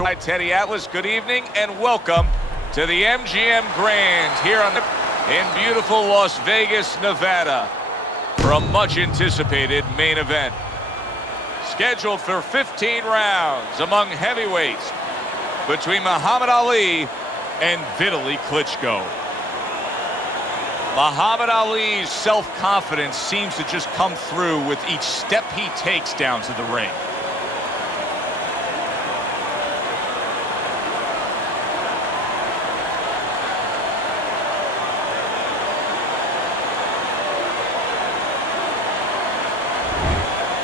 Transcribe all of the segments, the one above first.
Hi, Teddy Atlas. Good evening and welcome to the MGM Grand here in beautiful Las Vegas, Nevada for a much-anticipated main event. Scheduled for 15 rounds among heavyweights between Muhammad Ali and Vitali Klitschko. Muhammad Ali's self-confidence seems to just come through with each step he takes down to the ring.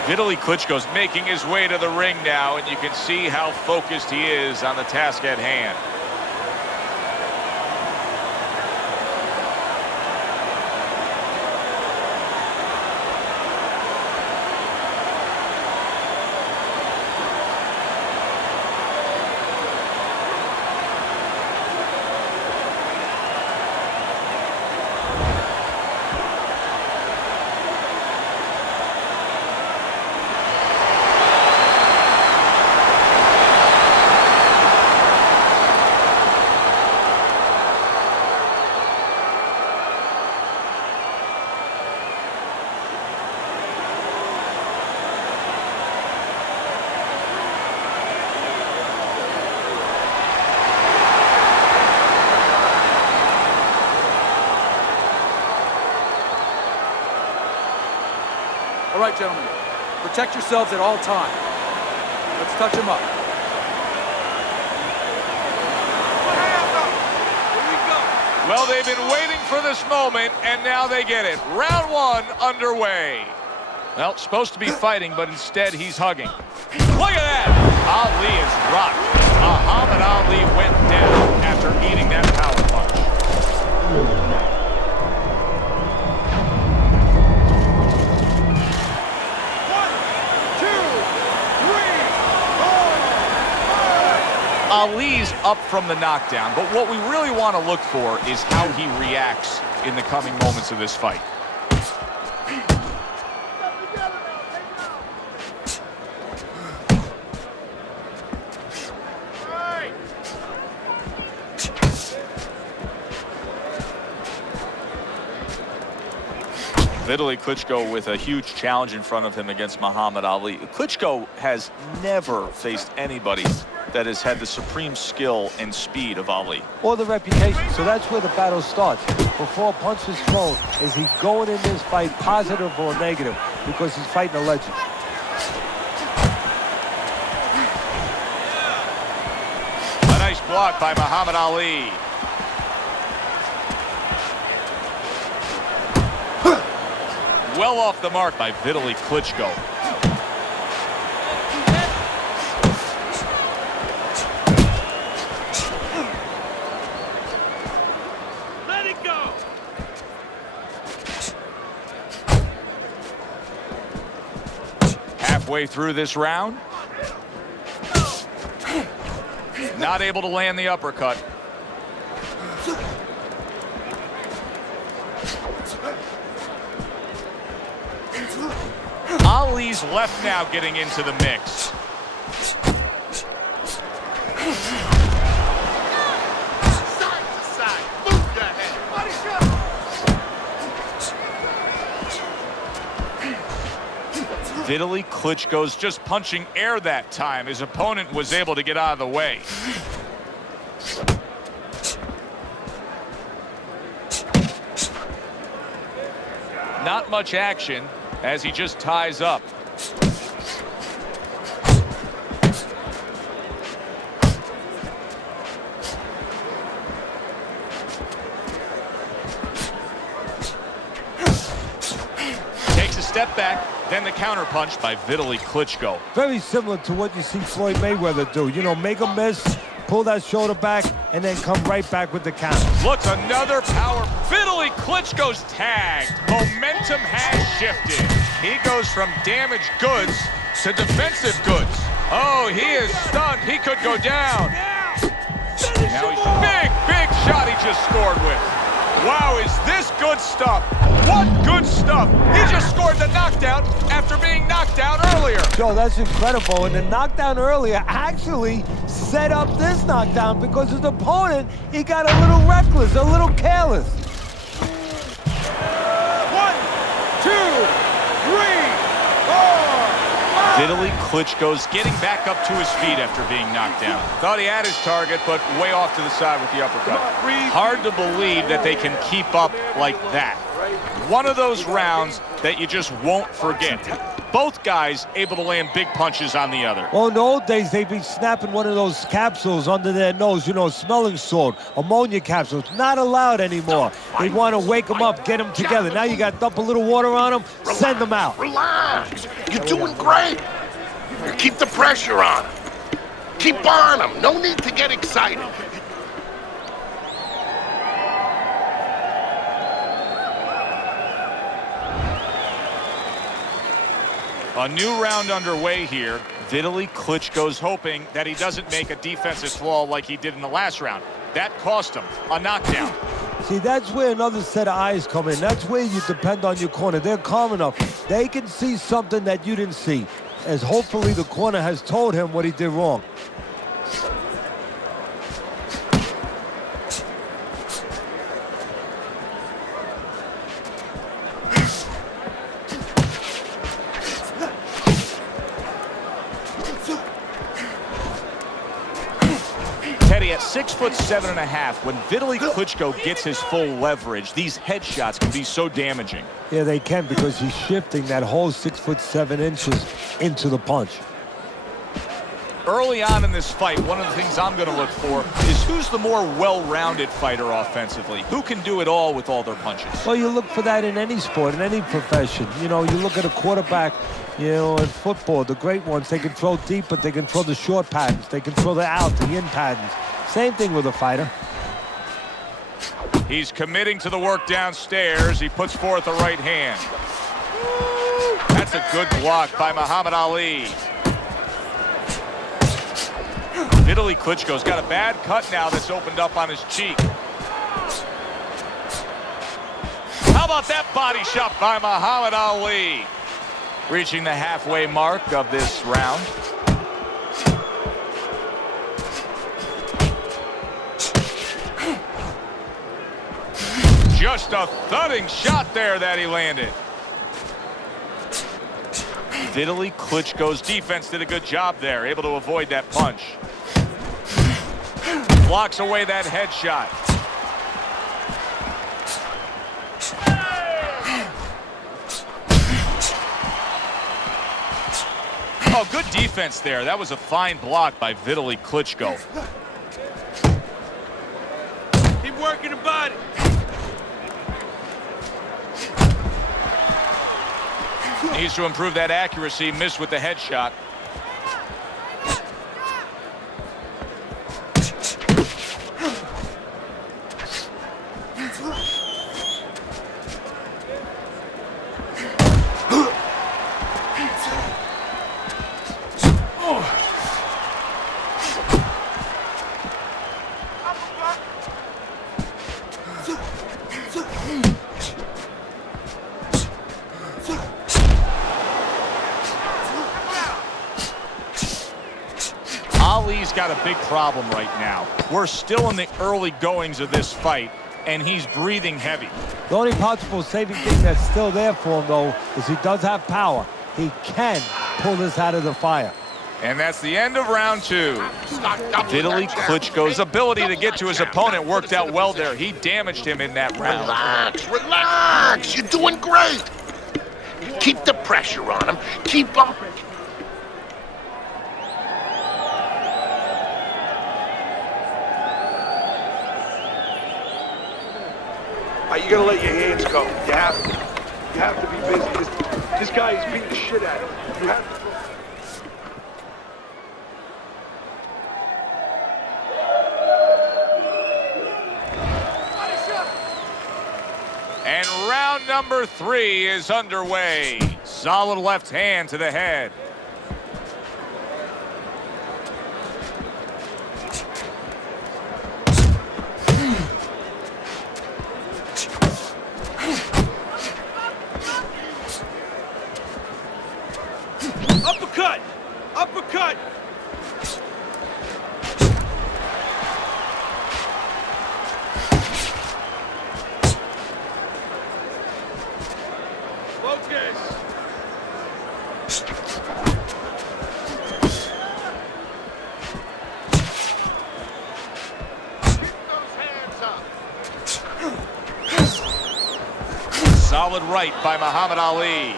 Vitali Klitschko's making his way to the ring now, and you can see how focused he is on the task at hand. All right, gentlemen, protect yourselves at all times. Let's touch him up. Well, they've been waiting for this moment, and now they get it. Round one underway. Well, supposed to be fighting, but instead he's hugging. Look at that! Ali is rocked. Muhammad Ali went down after eating that power punch. Ali's up from the knockdown, but what we really want to look for is how he reacts in the coming moments of this fight. Vitali Klitschko with a huge challenge in front of him against Muhammad Ali. Klitschko has never faced anybody that has had the supreme skill and speed of Ali. Or the reputation, so that's where the battle starts. Before a punch is thrown, is he going in this fight positive or negative? Because he's fighting a legend. A nice block by Muhammad Ali. Well off the mark by Vitali Klitschko. Let it go. Halfway through this round. Not able to land the uppercut. Ali's left now getting into the mix. Side to side. Move your head. Body shot. Vitali Klitschko's just punching air that time. His opponent was able to get out of the way. Not much action as he just ties up. Takes a step back, then the counter punch by Vitali Klitschko. Very similar to what you see Floyd Mayweather do. You know, make a miss, pull that shoulder back, and then come right back with the counter. Look, another power. Vitali Klitschko's tagged. Momentum has shifted. He goes from damaged goods to defensive goods. Oh, he is stunned. He could go down. Now he's big shot he just scored with. Wow, is this good stuff? What good stuff? He just scored the knockdown after being knocked down earlier. Joe, that's incredible. And the knockdown earlier actually set up this knockdown because his opponent, he got a little reckless, a little careless. 1, 2, 3, 4, 5. Vitali Klitschko's getting back up to his feet after being knocked down. Thought he had his target, but way off to the side with the uppercut. Hard to believe that they can keep up like that. One of those rounds that you just won't forget. Both guys able to land big punches on the other. Well, in the old days, they'd be snapping one of those capsules under their nose, you know, smelling salt, ammonia capsules. Not allowed anymore. They want to wake them up, get them together. Now you got to dump a little water on them, send them out. Relax. You're doing great. Keep the pressure on him. Keep on him. No need to get excited. A new round underway here. Vitali Klitschko's hoping that he doesn't make a defensive flaw like he did in the last round. That cost him a knockdown. See, that's where another set of eyes come in. That's where you depend on your corner. They're calm enough. They can see something that you didn't see, as hopefully the corner has told him what he did wrong. Teddy, at 6'7.5", when Vitali Klitschko gets his full leverage, these headshots can be so damaging. Yeah, they can, because he's shifting that whole 6'7" into the punch. Early on in this fight, one of the things I'm going to look for is who's the more well-rounded fighter offensively. Who can do it all with all their punches? Well, you look for that in any sport, in any profession. You know, you look at a quarterback, you know, in football, the great ones, they can throw deep, but they can throw the short patterns. They can throw the out, the in patterns. Same thing with a fighter. He's committing to the work downstairs. He puts forth a right hand. That's a good block by Muhammad Ali. Vitali Klitschko's got a bad cut now that's opened up on his cheek. How about that body shot by Muhammad Ali? Reaching the halfway mark of this round. Just a thudding shot there that he landed. Vitali Klitschko's defense did a good job there, able to avoid that punch. Blocks away that headshot. Oh, good defense there. That was a fine block by Vitali Klitschko. Keep working the body. Needs to improve that accuracy. Missed with the headshot. Ali's got a big problem right now. We're still in the early goings of this fight, and he's breathing heavy. The only possible saving thing that's still there for him, though, is he does have power. He can pull this out of the fire. And that's the end of round two. Vitali Klitschko's ability to get to his opponent worked out well there. He damaged him in that round. Relax, relax. You're doing great. Keep the pressure on him. Keep up. You gotta let your hands go. You have to be busy. This guy is beating the shit out of you. You have to. And round number 3 is underway. Solid left hand to the head. Solid right by Muhammad Ali.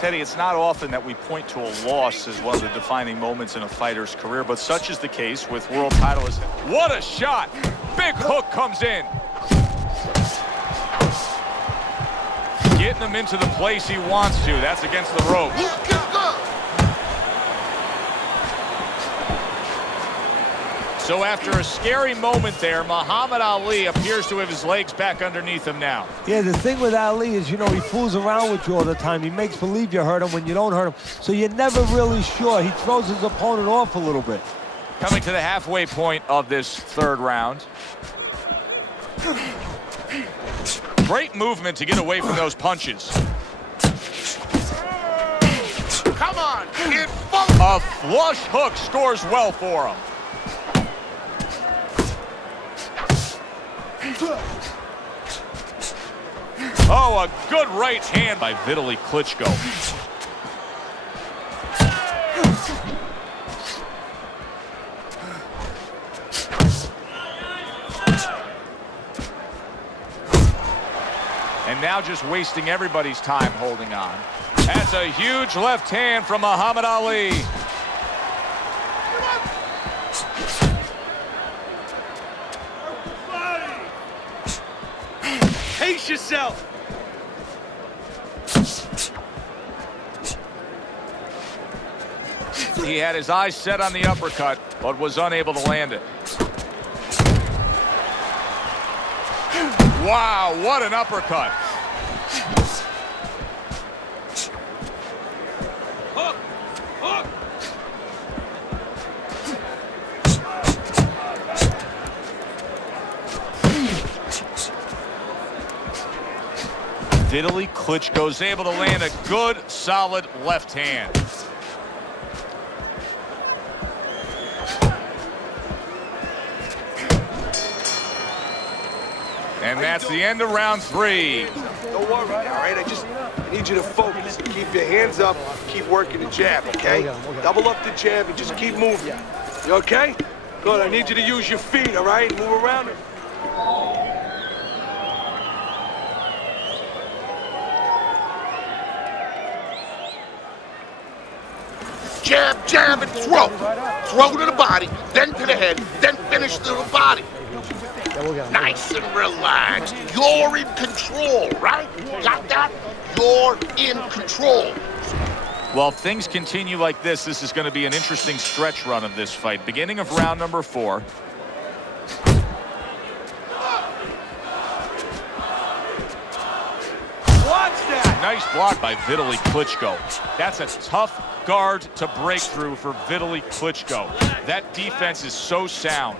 Teddy, it's not often that we point to a loss as one of the defining moments in a fighter's career, but such is the case with world titleists. What a shot! Big hook comes in. Getting him into the place he wants to. That's against the ropes. So after a scary moment there, Muhammad Ali appears to have his legs back underneath him now. Yeah, the thing with Ali is, you know, he fools around with you all the time. He makes believe you hurt him when you don't hurt him. So you're never really sure. He throws his opponent off a little bit. Coming to the halfway point of this third round. Great movement to get away from those punches. Come on, kid. A flush hook scores well for him. Oh, a good right hand by Vitali Klitschko. And now just wasting everybody's time holding on. That's a huge left hand from Muhammad Ali. Pace yourself. He had his eyes set on the uppercut, but was unable to land it. Wow, what an uppercut. Hook! Hook! Vitali Klitschko's able to land a good, solid left hand. And that's the end of round 3. Don't worry, all right? I need you to focus. Keep your hands up. Keep working the jab, okay? Double up the jab and just keep moving. You okay? Good. I need you to use your feet, all right? Move around it. Jab, jab, and throw. Throw to the body, then to the head, then finish to the body. Nice and relaxed. You're in control, right? Got that? You're in control. Well, if things continue like this is going to be an interesting stretch run of this fight. Beginning of round number 4. Watch that! Nice block by Vitali Klitschko. That's a tough guard to break through for Vitali Klitschko. That defense is so sound.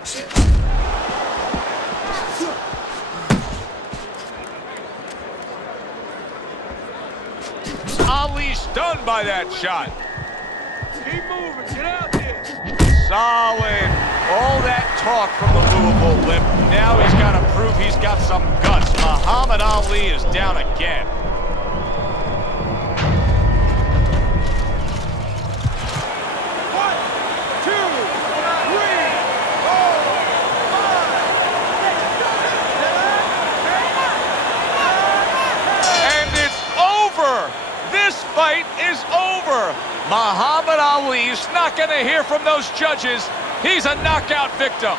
Ali stunned by that shot. Keep moving. Get out there. Solid. All that talk from the Louisville limp. Now he's got to prove he's got some guts. Muhammad Ali is down again. This fight is over. Muhammad Ali's not going to hear from those judges. He's a knockout victim.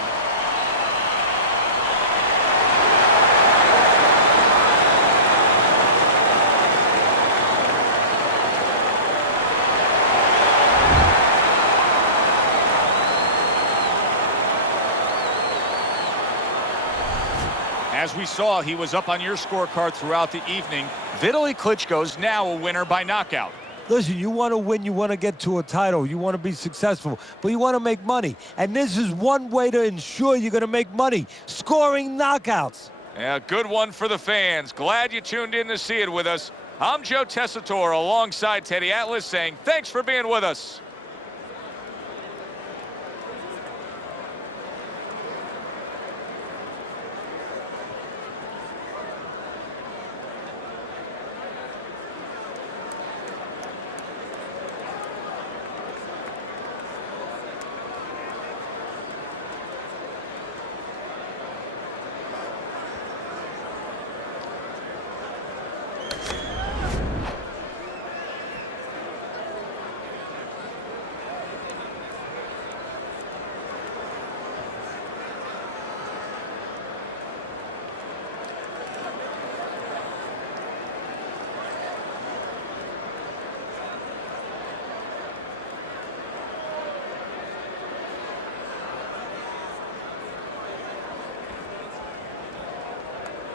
As we saw, he was up on your scorecard throughout the evening. Vitali Klitschko's now a winner by knockout. Listen, you want to win, you want to get to a title, you want to be successful, but you want to make money. And this is one way to ensure you're going to make money, scoring knockouts. Yeah, good one for the fans. Glad you tuned in to see it with us. I'm Joe Tessitore alongside Teddy Atlas saying thanks for being with us.